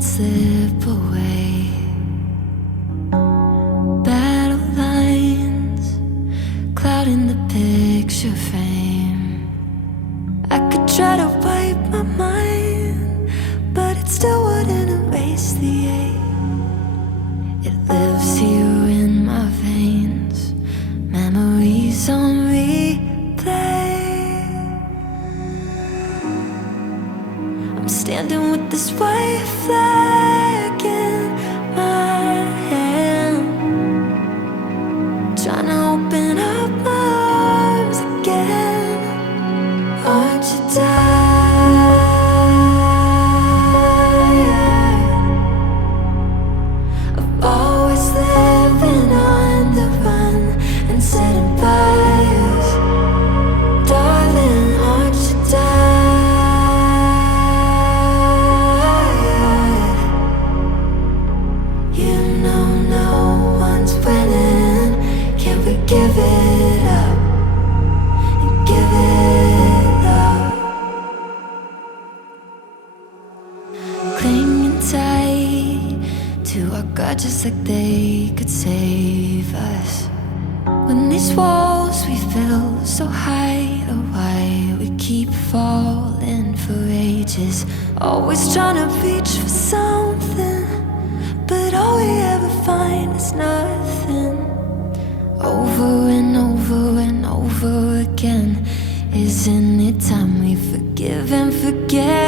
can't slip away. Battle lines clouding the picture frame. I could try to wipe my mind, but it still wouldn't erase the ache. It lives here in my veins, memories on replay. I'm standing with this white flag in my hand, trying to open up my arms again. Aren't you tired of always living on the run and setting fires? Darling, aren't you tired? You know no one's winning. Can we give it up and give it up? Clinging tight to our grudges like they could save us. When these walls we build so high, oh why we keep falling for ages? Always trying to reach for something, but all we ever find is nothing. Over and over and over again. Isn't it time we forgive and forget?